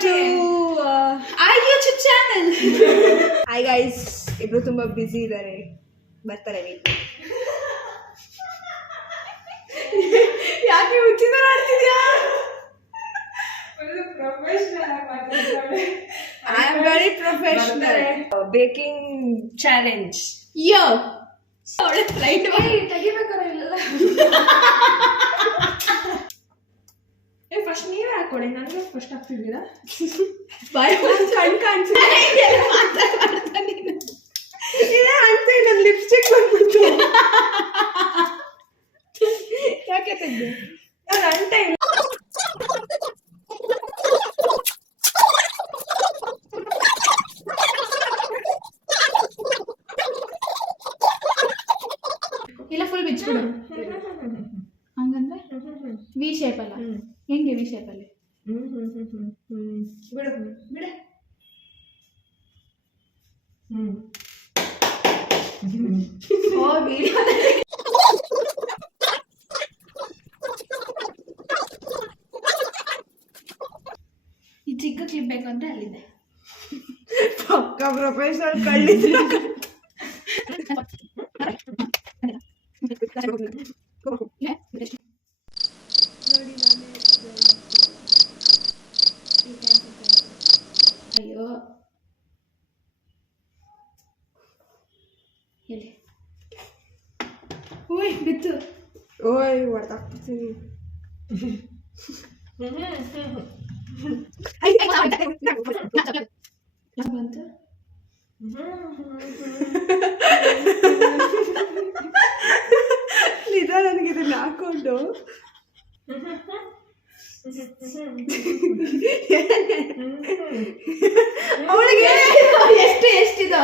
to our YouTube channel. Hi guys, ಇಬ್ರು ತುಂಬಾ ಬಿಸಿ ಇದ್ದಾರೆ, ಬರ್ತಾರೆ ವೇಟ್. ಯಾಕೆ ಹುಚ್ಚಿನ ಮಾಡ್ತಿದ್ಯಾ? I am very professional. Baking challenge. Yo. Right away. ತೆಗಿಬೇಕಾರ ಇಲ್ಲ. ಫಸ್ಟ್ ನೀವೇ ಹಾಕೊಡಿ, ನನಗೆ ಫಸ್ಟ್ ಹಾಕ್ತಿದ್ದೀರಾ? ಕಣ್ ಕಾಣಿಸಿದೆ ಇದೇ ಹಾಕ್ತೀನಿ, ನನ್ನ ಲಿಪ್ಸ್ಟಿಕ್ ಬಂದ್ಬಿಟ್ಟು. ಯಾಕೆ ತೆಗ್ದೆ? ಅದು ಅಂಟೆ ಇಲ್ಲ. ಇಲ್ಲ ಫುಲ್ ಬಿಚ್ಬಿಡು. ಹಂಗಂದ್ರೆ ವಿ ಶೇಪ್ ಅಲ್ಲ, ಹೆಂಗೆ ವಿ ಶೇಪ್ ಅಲ್ಲಿ? ಬಿಡು ಬಿಡ. ಈ ಚಿಕ್ಕ ಕ್ಲಿಪ್ ಬೇಕು ಅಂದ್ರೆ ಅಲ್ಲಿದೆ. ಪಕ್ಕ ಪ್ರೊಫೆಷನಲ್ ಕಳ್ಳಿದ್ರು. ಅಯ್ಯೋ ಹೇಳಿ. ಓಯ್ ಬಿತ್ತು. ಓಯ್ ಹೊಡೆದಾಕ್ಬಿಡ್ತೀನಿ. ಬಂತು. ನಿಜ, ನನಗೆ ಇದನ್ನ ಹಾಕೊಂಡು ಅವಳಿಗೆ ಎಷ್ಟಿದ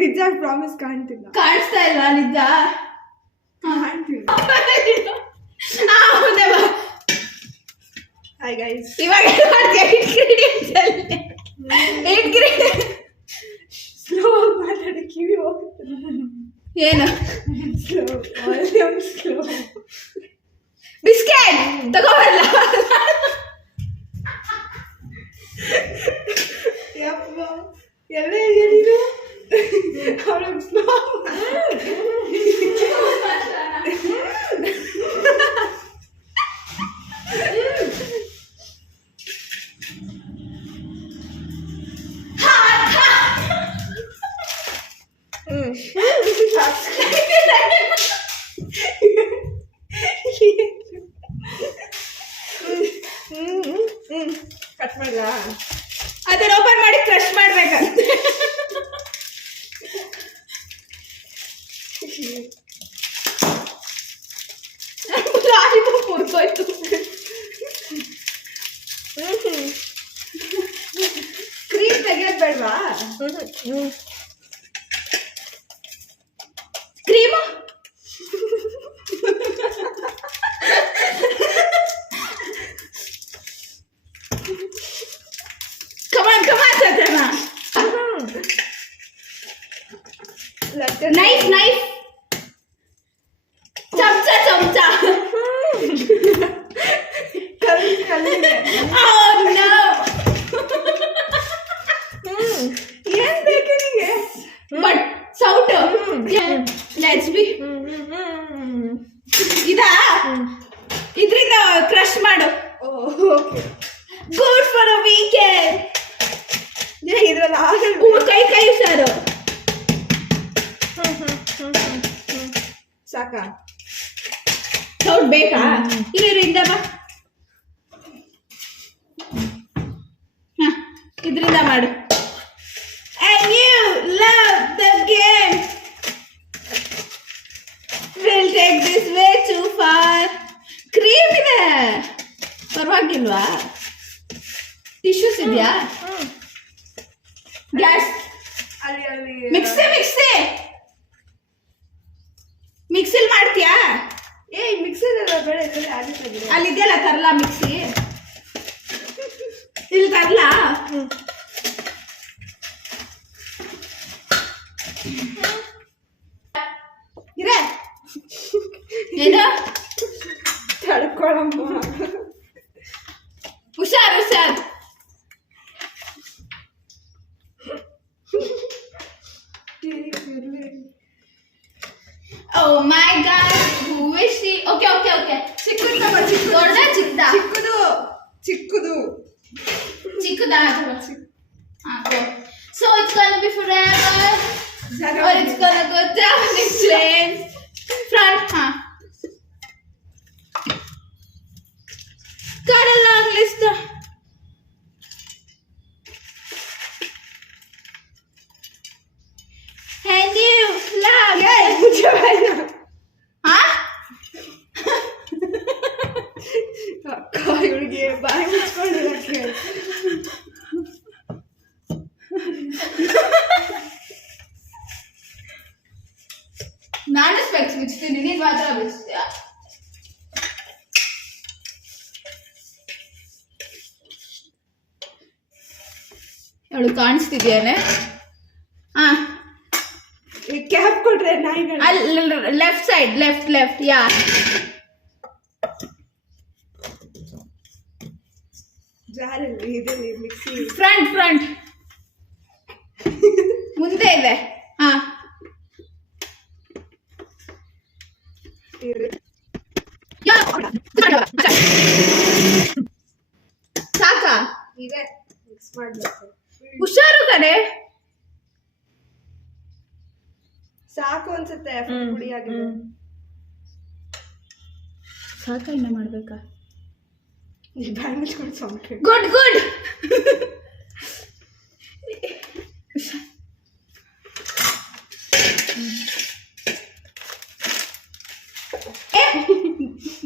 ನಿಜ ಪ್ರಾಮಿಸ್ ಕಾಣ್ತಿಲ್ಲ, ಕಾಣಿಸ್ತಾ ಇಲ್ಲ ನಿಜ ಕಾಣ್ತಿಲ್ಲ. ಹಾಯ್ ಗೈಸ್, ಇವಾಗ ಸ್ಲೋ ಮಾತಾಡಿ, ಕಿವಿ ಹೋಗುತ್ತೆ. ಏನು ಸ್ಲೋ ವಾಲ್ಯೂಮ್ ಸ್ಲೋ. ಬಿಸ್ಕೆಟ್ ತಗೋಬಲ್ಲ. ಯಪ್ಪ ಎಲ್ಲ ಇದೆಯಾ ನೀನು? ಅವಳಿಗೆ ಸ್ಲೋ. ಕಟ್ ಮಾಡಲ? ಅದನ್ನ ಓಪನ್ ಮಾಡಿ ಕ್ರಶ್ ಮಾಡ್ಬೇಕಂತೆ. ಮುರ್ಕೋಯ್ತು. ಕ್ರೀಮ್ ತೆಗಿಯೋದು ಬೇಡವಾ? ಕ್ರೀಮು ಕಮಾನ್ ಸತ್ಯನಾ. ನೈಫ್ ಚಮಚ ಕಲ್ಲಿದೆ. ಏನ್ ಬೇಕು ನಿಮಗೆ? ಬಟ್ ಸೌಟ್ ಲೆಟ್ಸ್ ಬಿ ಇದ್ರಿಂದ ಕ್ರಶ್ ಮಾಡು. Good for a weekend. ಇದ್ರಲ್ಲಿ ಆಗಲ್ಲ. ಕೈ ಸಾರು ಸಾಕಾ? ಸೌಟ್ ಬೇಕಾ? ಇದರಿಂದ ಬಾ. ಇದರಿಂದ ಮಾಡು. And you love the game. We'll take this way too far. Cream ಇದೆ, ಪರವಾಗಿಲ್ವಾ? ಟಿಶ್ಯೂಸ್ ಇದೆಯಾ? ಗ್ಯಾಸ್ ಅಲ್ಲಿ ಮಿಕ್ಸಿಲ್ ಮಾಡ್ತೀಯಾ? ಮಿಕ್ಸರ್ ಬೇಡ, ಆಗುತ್ತೆ. ಅಲ್ಲಿದೆಯಲ್ಲ ತರ್ಲಾ ಮಿಕ್ಸಿ? ಇಲ್ಲಿ ತರ್ಲಾ? ಏನು ತಡ್ಕೊಳಮ್ಮ. ಹುಷಾರ್ ದೊಡ್ಡ ಚಿಕ್ಕದ ಚಿಕ್ಕದು ಚಿಕ್ಕದು ಚಿಕ್ಕದಾ so it's gonna be forever or it's gonna go down in flames front got a long list and you love मुझे भाई ಅಕ್ಕ ಇವಳಿಗೆ ಬಾಯಿ ಮುಚ್ಕೊಂಡಿರಕ್ಕೆ ನಾನು ಸ್ಪೆಕ್ಸ್ ಬಿಚ್ತೀನಿ ನೀನು ಮಾತ್ರ ಬಿಚ್ತೀಯ ಅವಳು ಕಾಣಿಸ್ತಿದ್ಯಾನೆ ಕ್ಯಾಪ್ ಕೊಟ್ರೆ ನಾಯಿಗಳು ಅಲ್ಲಿ ಲೆಫ್ಟ್ ಸೈಡ್ ಲೆಫ್ಟ್ ಯಾ ಜಾರಲ್ಲಿ ಇದೆ ಮಿಕ್ಸಿ ಫ್ರಂಟ್ ಮುಂದೆ ಇದೆ ಸಾಕಾ ಇದೆ ಮಿಕ್ಸ್ ಮಾಡ್ಬೇಕು ಹುಷಾರು ಕಡೆ ಸಾಕು ಅನ್ಸುತ್ತೆ ಪುಡಿ ಆಗಿದೆ ಸಾಕ ಇನ್ನ ಮಾಡ್ಬೇಕಾ ಈ ಬಾಯಿ ಮುಚ್ಕೊಂಡು ಸೌಂಡ್ ಗುಡ್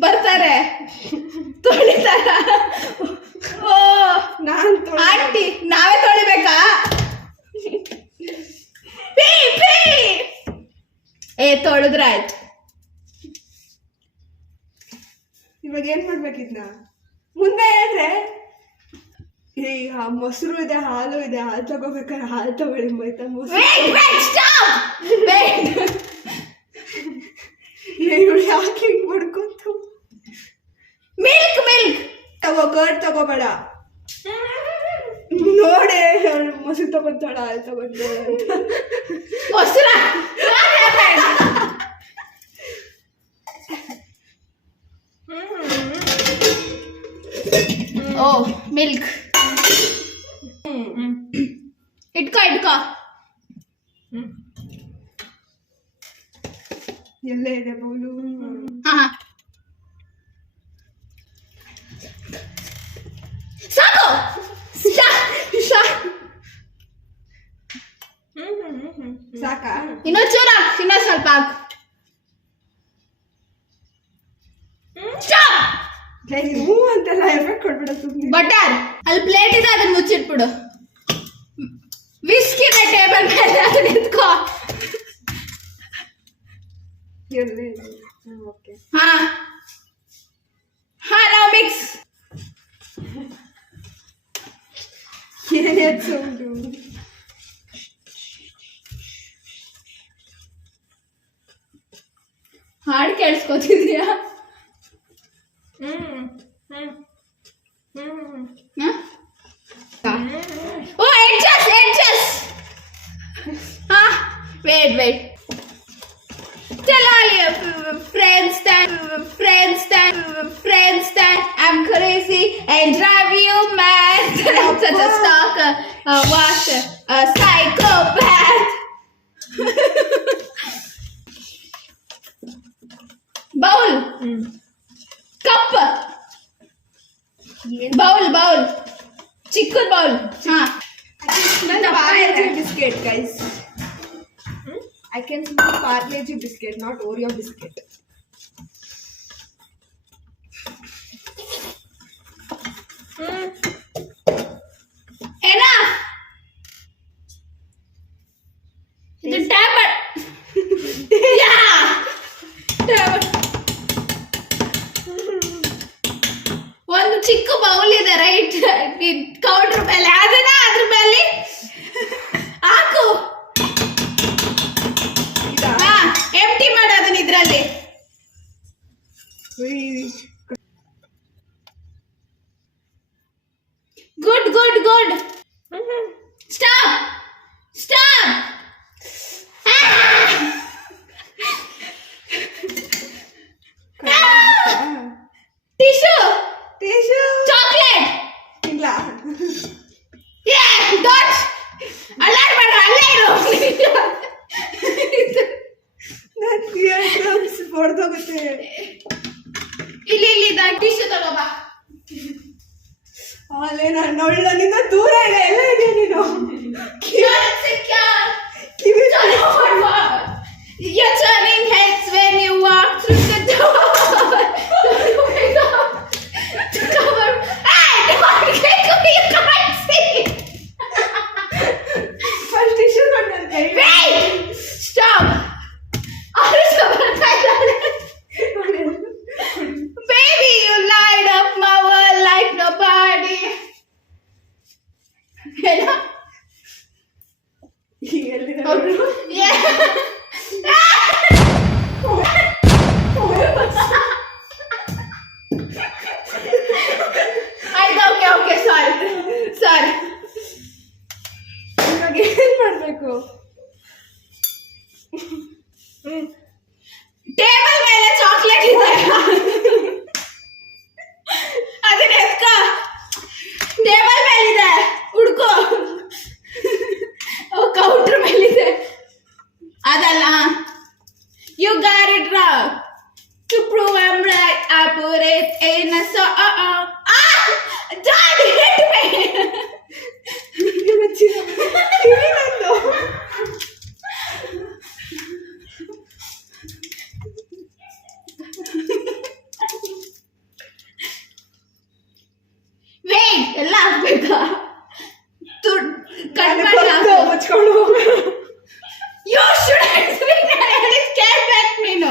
ಬರ್ತಾರೆ ತೊಳಿತಾರ ಓ ನಾನ್ ಆಂಟಿ ನಾವೇ ತೊಳಿಬೇಕಾ ತೊಳೆದ್ರಾಯ್ತು ಇವಾಗ ಏನ್ ಮಾಡ್ಬೇಕಿದ್ನ ಮುಂದೆ ಹೇಳಿದ್ರೆ ಈಗ ಮೊಸರು ಇದೆ ಹಾಲು ತಗೋಬೇಕಾದ್ರೆ ಹಾಲು ತಗೊಳ್ಳಿ ಮೈತಾ ಇವಳು ಯಾಕೆ ಹಿಂಗ್ ಮಾಡ್ಕೊಂತು ಮಿಲ್ಕ್ ಕರ್ಡ್ ತಗೋಬೇಡ ನೋಡೆ ಮೊಸರು ತಗೊಂತಾಳ ಹಾಲು ತಗೊಂತಾಳ ಅಂತ ಮೊಸರ ಓ ಮಿಲ್ಕ್ ಇಟ್ಕೋ ಎಲ್ಲೇ ಇದೆ ಬೌಲು ಸಾಕು ಸಾಕಾ ಇನ್ನೊಂದು ಚೂರು ಹಾಕು ಇನ್ನೊಂದು ಸ್ವಲ್ಪ ಹಾಕು ಹೂ ಅಂತೆಲ್ಲ ಎಫೆಕ್ಟ್ ಕೊಟ್ಬಿಡ ಸುಮ್ಮನೆ ಬಟರ್ ಅಲ್ಲಿ ಪ್ಲೇಟ್ ಇದೆ ಅದನ್ನ ಮುಚ್ಚಿಟ್ಬಿಡು ವಿಸ್ಕಿ ಇದೆ ಟೇಬಲ್ ಮೇಲೆ ಅದನ್ನ ಎತ್ಕೋ ಎಲ್ಲೇ ಇದೆ ಓಕೆ ನಾವು ಮಿಕ್ಸ್ ಏನೇ ಸೌಂಡು ಹಾಡು ಕೇಳಿಸ್ಕೊತಿದ್ಯಾ ಓ edges wait tell all your friends that I'm crazy and drive you mad I'm such a stalker a psychopath bowl cup bowl chicken bowl Parle-G biscuit, guys. I can smell Parle-G biscuit, not Oreo biscuit. Enough. The table. Yeah. Table. ಒಂದು ಚಿಕ್ಕ bowl ಇದೆ right counter ಮೇಲೆ ಅದನ್ನ ಅದ್ರ ಮೇಲೆ ಹಾಕು ಎಂಟಿ ಮಾಡು ಅದನ್ನ ಇದ್ರಲ್ಲಿ ಗುಡ್ ಸ್ಟಾಪ್ ಟಿಶ್ಯೂ ಆಯ್ತು, ಓಕೆ ಸಾರಿ. ಇವಾಗ ಏನ್ ಮಾಡ್ಬೇಕು? ಟೇಬಲ್ ಮೇಲೆ ಚಾಕ್ಲೇಟ್ ಇದೆ, ಅದನ್ನ ಎತ್ಕೋ. ಟೇಬಲ್ ಮೇಲಿದೆ, ಹುಡ್ಕೋ. ಕೌಂಟರ್ ಮೇಲಿದೆ, ಅದಲ್ಲ. You got it wrong. To prove I'm right, I put it in a song. Don't hit me. Wait, ಎಲ್ಲ ಹಾಕ್ಬೇಕಾ? ಕಟ್ ಮಾಡಿ ಹಾಕು. ಮುಚ್ಕೊಂಡು ಹೋಗು. You should have been ಕೇಳ್ಬೇಕು ನೀನು.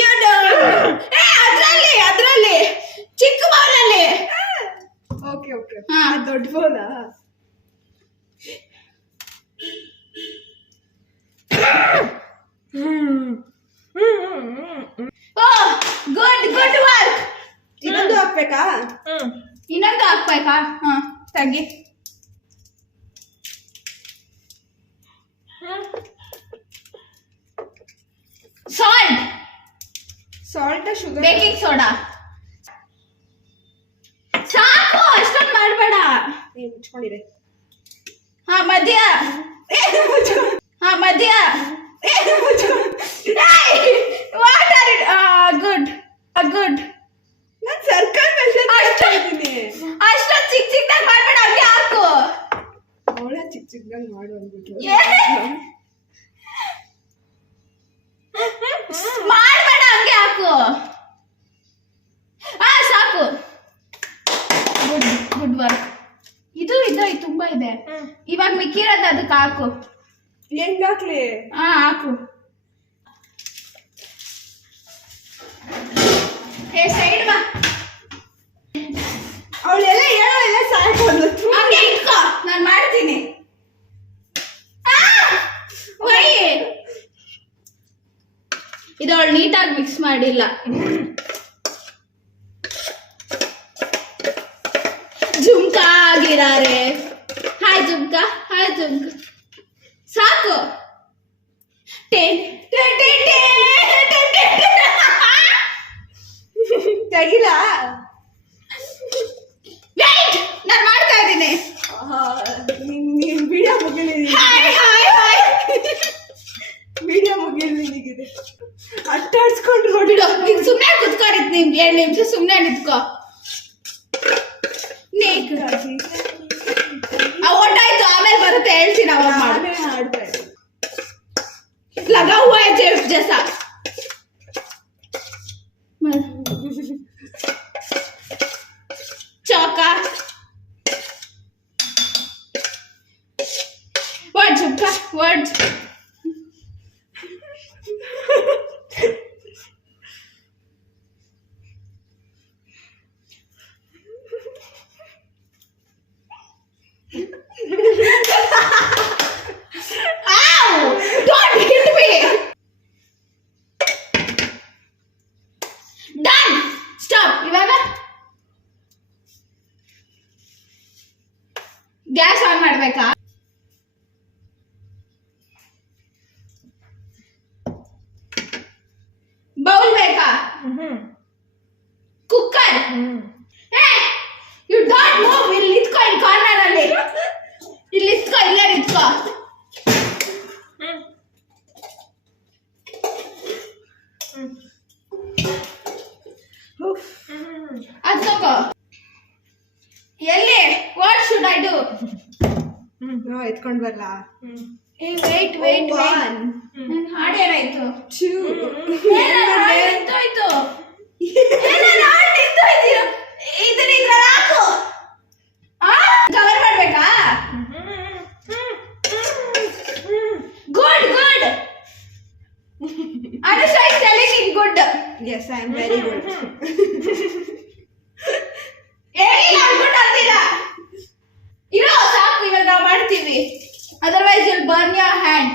You don't. ಅದ್ರಲ್ಲಿ ಚಿಕ್ಕ ಬೌಲಲ್ಲಿ. ಓಕೆ ಹಾ. ದೊಡ್ಡ ಬೌಲಾ? ಓ ಗುಡ್ ವರ್ಕ್. ಇನ್ನೊಂದು ಹಾಕ್ಬೇಕಾ? ಇನ್ನೊಂದು ಹಾಕ್ಬೇಕಾ? ಹಾ, ತೆಗಿ. ಸಾಲ್ಟ್, ಶುಗರ್, ಬೇಕಿಂಗ್ ಸೋಡಾ ಸಾಕು, ಅಷ್ಟೊಂದು ಮಾಡಬೇಡ. ಮುಚ್ಕೊಂಡಿರೆ. ಹಾ, ಮಧ್ಯ. What are it? ಗುಡ್. ನಾನು ಸರ್ಕಲ್ ಮೆಷರ್ ಮಾಡ್ತಿದ್ದೀನಿ. ಅಷ್ಟೊಂದು ಚಿಕ್ಕದಾಗಿ ಮಾಡಬೇಡ, ಹಂಗೆ ಹಾಕು. ಅವಳ ಚಿಕ್ಕದಾಗಿ ಮಾಡು ಅಂದ್ಬಿಟ್ಟು ಮಾಡಬೇಡ, ಹಂಗೆ ಹಾಕು. ಸಾಕು. Good work. ಇದು ತುಂಬಾ ಇದೆ. ಇವಾಗ ಮಿಕ್ಕಿರೋದು ಅದಕ್ಕೆ ಹಾಕು. ಹೆಂಗ್ ಹಾಕ್ಲಿ? ಹಾಕು. ಸೈಡ್ ಬಾ. ಅವಳೆಲ್ಲ ಹೇಳೋಲ್ಲ ಸಾಕು ಅನ್ನೋದು. ಹಂಗೆ ಇಟ್ಕೋ, ನಾನು ಮಾಡ್ತೀನಿ. ಇದು ಅವಳು ನೀಟಾಗಿ ಮಿಕ್ಸ್ ಮಾಡಿಲ್ಲ. ಜುಮ್ಕಾ ಆಗಿರಾರೆ. ಹಾಯ್ ಜುಮ್ಕಾ. ಸಾಕು. ತೆಗಿಲ. ವೇಟ್, ನಾನು ಮಾಡ್ತಾ ಇದ್ದೀನಿ. ನೀನ್ ವಿಡಿಯೋ ಮುಗಿಲಿ. ವಿಡಿಯೋ ಮುಗಿಲಿ ನಿನಗಿದೆ. ಅಟ್ಟಾಡ್ಸ್ಕೊಂಡು ಬಿಡು, ಈಗ ಸುಮ್ಮನೆ ಕುತ್ಕೊಂಡಿದ್ ನಿಮ್ಗೆ 2 ನಿಮಿಷ ಸುಮ್ಮನೆ ನಿಂತ್ಕೋ. ಒಟ್ಟಾಯ್ತು, ಆಮೇಲೆ ಬರುತ್ತೆ, ಹೇಳ್ತೀನಿ ಅವಾಗ ಮಾಡಿ. ಹಾಡ್ತಾ ಇದ್ದೀನಿ. लगा हुआ है जेफ जैसा. चौका. वर्ड झुमका, word. Don't hit me. Done. Stop. ಇವಾಗ ಗ್ಯಾಸ್ ಆನ್ ಮಾಡ್ಬೇಕಾ? ಬೌಲ್ ಬೇಕಾ? ಕುಕ್ಕರ್. You don't move. ಇಲ್ಲಿ ನಿಂತ್ಕೋ, ಇಲ್ಲಿ ಕಾರ್ನರ್ ಅಲ್ಲಿ. ಇಲ್ಲಿ ನಿಂತ್ಕೋ, ಇಲ್ಲೇ ನಿಂತ್ಕೋ. ಅದು ತಗೋ. ಎಲ್ಲಿ? What should I do? ಎತ್ಕೊಂಡ್ ಬರ್ಲಾ? ವೇಟ್. ನನ್ನ ಹಾಡೇನಾಯ್ತು? ನಿಂತೋಯ್ತು. ಇದನ್ನ ಹಾಕು. ಕವರ್ ಮಾಡ್ಬೇಕಾ? Good. Anusha is telling it good. Yes, I am very good. ಹೇಳಿ, ನಾನು ಗುಡ್ ಅಂತಿಲ್ಲ. ಇರೋ ಸಾಕು, ಇವಾಗ ನಾವು ಮಾಡ್ತೀವಿ. Otherwise you'll burn your hand.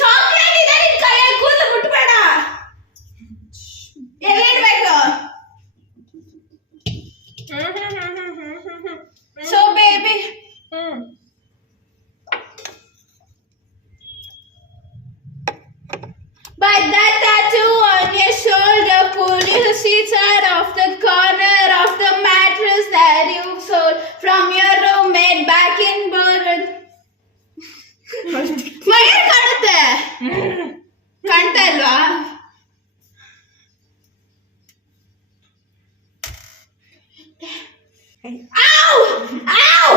Chocolate ಇದೆ ನಿನ್ ಕೈಯಲ್ಲಿ ಕೂದಲು ಮುಟ್ಬೇಡ. ಎಲ್ಲಿಡ್ಬೇಕು? So baby. But that tattoo on your shoulder pull your sheets out of the corner of the mattress that you stole from your roommate back in Berlin. ಮೈರ್ ಕಾಣುತ್ತೆ ಕಾಣ್ತಾ ಇಲ್ವಾ? Ow! Ow!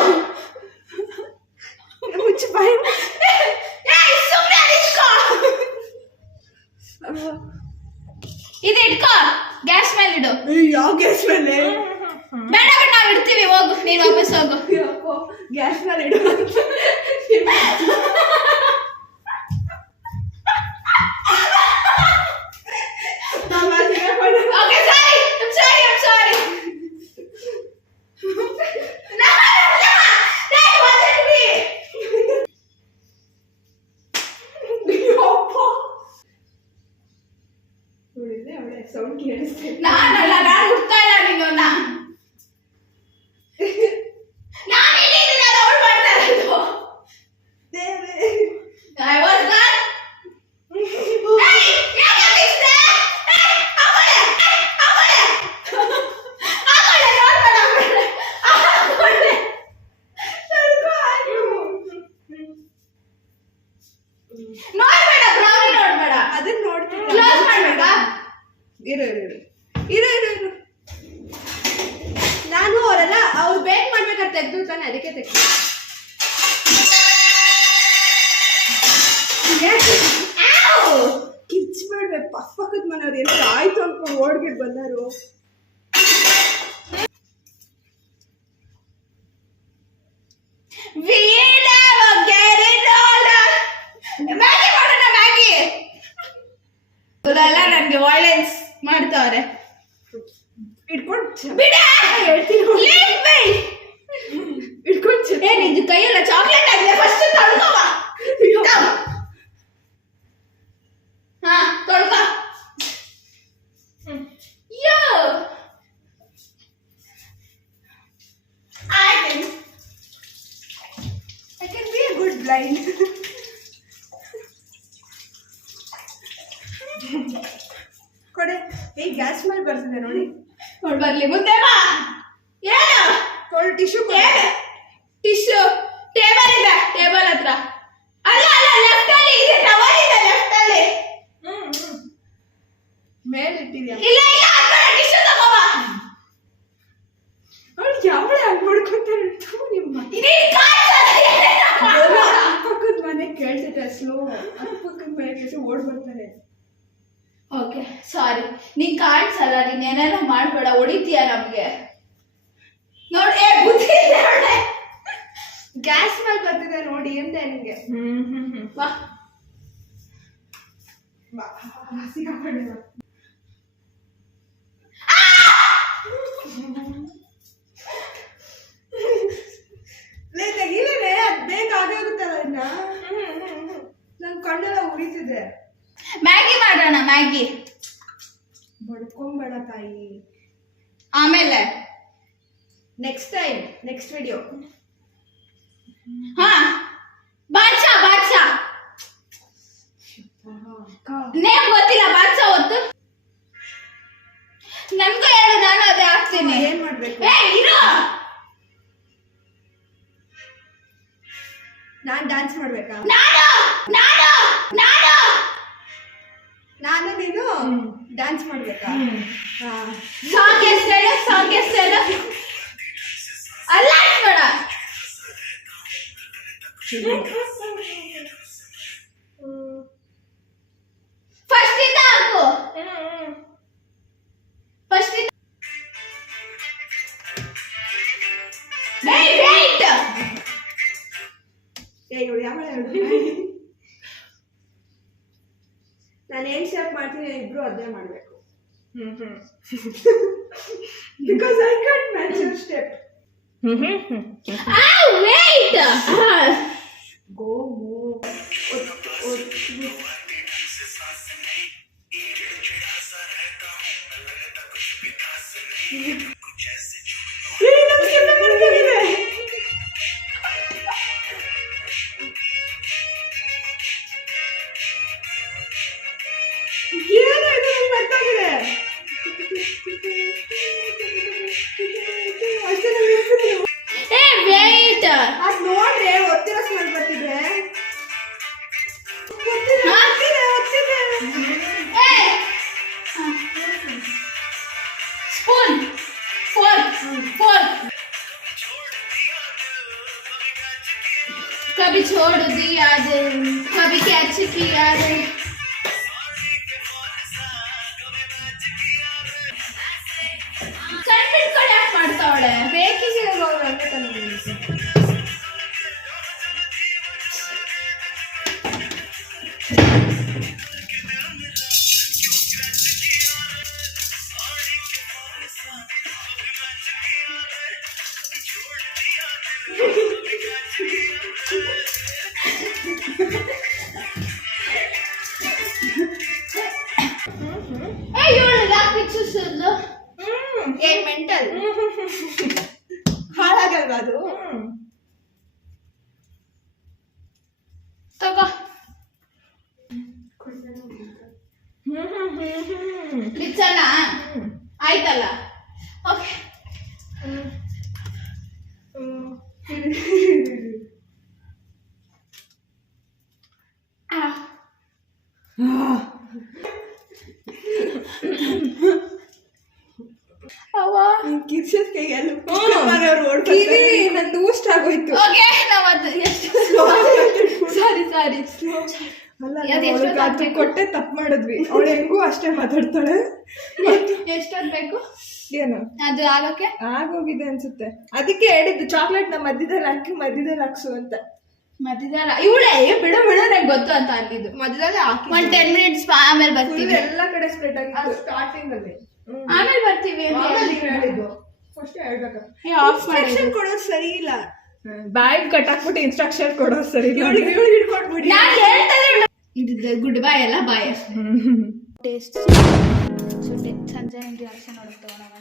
ಮುಚ್ಚು ಬಾಯಿ. ಏಯ್ ಸುಮ್ಮನೆ ಇಟ್ಕೋ. ಇದು ಇಟ್ಕೋ, ಗ್ಯಾಸ್ ಮೇಲೆ ಇಡು. ಯಾವ ಗ್ಯಾಸ್ ಮೇಲೆ? ಬೇಡ ಬೇಡ, ನಾವು ಇಡ್ತೀವಿ, ಹೋಗು, ನೀನು ವಾಪಸ್ ಹೋಗು. ಗ್ಯಾಸ್ ಮೇಲೆ ಇಡು. Okay, sorry. I'm sorry. No, that wasn't me. ನೋಡಿದ್ರೆ ಅವಳೆ ಸೌಂಡ್ ಕೇಳಿಸ್ತಿಲ್ಲ. ನಾನು ಹುಡ್ತಾ ಇಲ್ಲ ನಿನ್ನನ್ನ. ನಾನು ಇಲ್ಲಿದ್ದೀನಿ, ಅದು ಅವಳು ಮಾಡ್ತಾ ಇರೋದು. I was gone. Hey, ಯಾಕೆ ಬಿಸ್ದೆ? Hey, ಆಗೋಳೆ. ನೋಡ್ಬೇಡ, ಬ್ರೌನಿ ನೋಡ್ಬೇಡ. ಅದನ್ನ ನೋಡ್ತಿದ್ದೆ. ಕ್ಲೋಸ್ ಮಾಡ್ಬೇಕಾ? ಇರು. ನಾನು ಅವರೆಲ್ಲ ಅವ್ರು ಬೇಕ್ ಮಾಡ್ಬೇಕಾದ್ರೆ ತೆಗ್ದು ತಾನೆ, ಅದಕ್ಕೆ ತೆಗ್ದು. ಕಿಚ್ಬೇಡ್ವೆ, ಪಕ್ಕದ ಮನೆಯವ್ರು ಎಂತ ಆಯ್ತು ಅನ್ಕೊಂಡು ಓಡ್ಬಿಟ್ಟು ಬಂದರು. We never get it older. Maggi ಮಾಡೋಣ, ಮ್ಯಾಗಿ. ಇವರೆಲ್ಲ ನನಗೆ ವೈಲೆನ್ಸ್ ಮಾಡ್ತಾವ್ರೆ. ಇಟ್ಕೊಂಡು ಬಿಡ, ಹೇಳ್ತೀನಿ. ಇಟ್ಕೊಂಡು ಏ ನಿಂದು ಕೈಯೆಲ್ಲ ಚಾಕ್ಲೇಟ್ ಆಗಿದೆ, ಫಸ್ಟ್ ತೊಳ್ಕೊವ. ಹಾ, ತೊಳ್ಕೊ. ಯೋ I can be a good blind. ಕೊಡೆ. ಏ ಗ್ಯಾಸ್ ಮೇಲೆ ಬರ್ತಿದೆ ನೋಡಿ. ನೋಡಿ ಬರ್ಲಿ, ಮುಂದೆ ಬಾ. ಏನು ಟಿಶ್ಯೂ ಟಿಶ್ಯೂ ಟೇಬಲ್ ಇದೆ, ಟೇಬಲ್ ಹತ್ರ. ಅಲ್ಲ ಲೆಫ್ಟ್ ಅಲ್ಲಿ ಇದೆ, ಟವಲ್ ಇದೆ ಲೆಫ್ಟ್ ಅಲ್ಲಿ. ಮೇಲೆ ಇಟ್ಟಿದ್ಯಾ? ಇಲ್ಲ ಟಿಶ್ಯೂ ತಗೋವ. ಅವ್ಳು ಯಾವಳೆ ಹಂಗ್ ಮಾಡ್ಕೊತಾರೆ ನಿಮ್ಮ ಪಕ್ಕದ ಮನೆ ಕೇಳ್ತಿದ್ದೆ. ಸ್ಲೋ ಪಕ್ಕದ ಮನೆ ಕೇಳಿಸಿ ಓಡ್ ಬರ್ತಾರೆ. ಓಕೆ ಸಾರಿ, ನೀನ್ ಕಾಣಿಸಲ್ಲ, ನೀನ್ ಏನೇನೋ ಮಾಡ್ಬೇಡ, ಹೊಡಿತೀಯ ನಮ್ಗೆ. ನೋಡಿ ಏ ಬುದ್ಧಿ ಇದೆ ಒಳ್ಳೆ. ಗ್ಯಾಸ್ ಮೇಲೆ ಬರ್ತಿದೆ ನೋಡಿ ಅಂತ ನಿಂಗೆ. ಬಾ ಸಿಕ್ಕಾಕೊಂಡೆ. ತೆಗಿಲೇನೆ, ಅದ್ ಬೇಗ ಆಗೋಗುತ್ತಲ್ಲ. ಇನ್ನ ನನ್ ಕಣ್ಣೆಲ್ಲ ಉರಿತಿದೆ. ಮ್ಯಾಗಿ ಮಾಡೋಣ, ಮ್ಯಾಗಿ. ಬಡ್ಕೊಂಬೇಡ ತಾಯಿ. ಆಮೇಲೆ ನೆಕ್ಸ್ಟ್ ಟೈಮ್, ನೆಕ್ಸ್ಟ್ ವಿಡಿಯೋ. ಹಾ, ಬಾದ್ಶಾ ನೇಮ್ ಗೊತ್ತಿಲ್ಲ, ಬಾದ್ಶಾ ಹೊತ್ತು ನನ್ಗೂ ಹೇಳು, ನಾನು ಅದೇ ಹಾಕ್ತೀನಿ. ಏನ್ ಮಾಡ್ಬೇಕು? ಏ ಇರು, ನಾನ್ ಡ್ಯಾನ್ಸ್ ಮಾಡ್ಬೇಕಾ? ನಾನು ನೀನು ಡ್ಯಾನ್ಸ್ ಮಾಡ್ಬೇಕಾ? ಸಾಂಗ್ ಎಷ್ಟೇಳು ಅಲ್ಲ ಬೇಡ. ಫಸ್ಟ್ ಇಂದ ಹಾಕು. ಫಸ್ಟ್ ಇಂದ ವೇಟ್. ಇವಳು ಯಾವ ನಾನು ಏನ್ ಶೇಪ್ ಮಾಡ್ತೀನಿ, ಇಬ್ರು ಅದೇ ಮಾಡ್ಬೇಕು. Because I can't match your step. Wait. Go more. ಏನೋ ಇದು ನಂಗೆ ಬರ್ತಾಗಿದೆ. ಅಷ್ಟೇ ನಂಗೆ ನೆನ್ಪಿರೋದು. ಏ ವೇಟ್, ಅದ್ ನೋಡ್ರೆ ಒತ್ತಿರೋ ಸ್ಮೆಲ್ ಬರ್ತಿದೆ. Spoon, fork, fork. कभी छोड़ दिया दिल, कभी कैच किया दिल. ಕಣ್ಬಿಟ್ಕೊಂಡು ಯಾಕೆ ಮಾಡ್ತಾವಳೆ? ಬೇಕಿಗೆ ಹೋಗೋರು ಅಂತ ನನಗೆ ಏ ಇವಳು ಯಾಕೆ ಪಿಕ್ಚರ್ಸಲ್ಲ? ಏನ್ ಮೆಂಟಲ್ ಹಾಳಾಗಲ್ವಾ ಅದು? ತಗೋ ಲಿಚ್ಚನ ಆಯ್ತಲ್ಲ. ಓಕೆ ಕಿರ್ಚದ್ ಕೈಗೆಲ್ಲ ಕಿವಿ ನಂದು ಊಸ್ಟ್ ಆಗೋಯ್ತು. ಓಕೆ ನಾವು ಅದು ಎಷ್ಟು ಸಾರಿ ಸಾರಿ ಅಲ್ಲ ಅದು ಎಷ್ಟೊತ್ತು ಅದು ಆಗ್ಬೇಕು? ಕೊಟ್ಟೆ ತಪ್ಪು ಮಾಡಿದ್ವಿ. ಅವಳು ಹೆಂಗೂ ಅಷ್ಟೇ ಮಾತಾಡ್ತಾಳೆ. ಎಷ್ಟೊತ್ತು ಬೇಕು ಏನು ಅದು ಆಗಕ್ಕೆ? ಆಗೋಗಿದೆ ಅನ್ಸುತ್ತೆ. ಅದಕ್ಕೆ ಹೇಳಿದ್ದು ಚಾಕ್ಲೇಟ್ ನ ಮಧ್ಯದಲ್ಲಿ ಹಾಕ್ಸು ಅಂತ. ಮಧ್ಯದಲ್ಲ ಇವಳೆ ಬಿಡು ಬಿಡು ನಂಗೆ ಗೊತ್ತು ಅಂತ ಅಂದಿದ್ದು. ಮಧ್ಯದಲ್ಲಿ ಹಾಕಿ ಒಂದು 10 ಮಿನಿಟ್ಸ್ ಆಮೇಲೆ ಬರ್ತೀವಿ. ಎಲ್ಲ ಕಡೆ ಸ್ಪ್ರೆಡ್ ಆಗಿತ್ತು ಸ್ಟಾರ್ಟಿಂಗ್ ಅಲ್ಲಿ. ಆಮೇಲೆ ಬರ್ತೀವಿ ಅಂತ ಆಮೇಲೆ ಹೇಳಿ. ನೀವ್ ಹೇಳಿದ್ದು ಫಸ್ಟ್ ಹೇಳ್ಬೇಕು. ಆಫ್ ಮಾಡಿ ಇನ್ಸ್ಟ್ರಕ್ಷನ್ ಕೊಡೋದು ಸರಿ ಇಲ್ಲ. ಬ್ಯಾಗ್ ಕಟ್ ಹಾಕ್ಬಿಟ್ಟು ಇನ್ಸ್ಟ್ರಕ್ಷನ್ ಕೊಡೋದು ಸರಿ ಇಲ್ಲ. ಇವಳು ಹಿಡ್ಕೊಂಡ್ಬಿಡಿ. ನಾನು ಹೇಳ್ತಾರೆ ಇದು ಗುಡ್ ಬಾಯ್ ಎಲ್ಲ ಬಾಯ್ ಟೇಸ್ಟ್ ಸಂಜೆ ರಿಯಾಕ್ಷನ್ ನೋಡಕ್ ತಗೊಳೋಣ.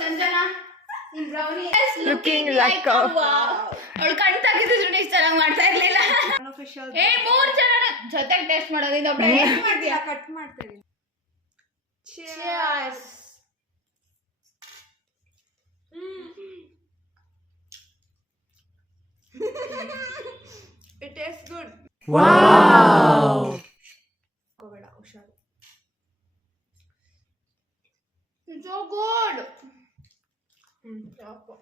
ಸಂಜನಾ ನಿಮ್ ಬ್ರೌನಿ Looking like a ಅವಳು ಕಣ್ ತೆಗೆದಿದ್ರು ಇಷ್ಟು ಚೆನ್ನಾಗಿ ಮಾಡ್ತಾ ಇರ್ಲಿಲ್ಲ. ಏ 3 ಜನ ಜೊತೆಗೆ ಟೇಸ್ಟ್ ಮಾಡೋದು ಇದೊಬ್ಬ ಕಟ್ ಮಾಡ್ತಾ ಇದೀನಿ. Cheers. It tastes good. Wow! ಹೋಗಬೇಡ ಹುಷಾರು. It's so good. ಸಾಕು.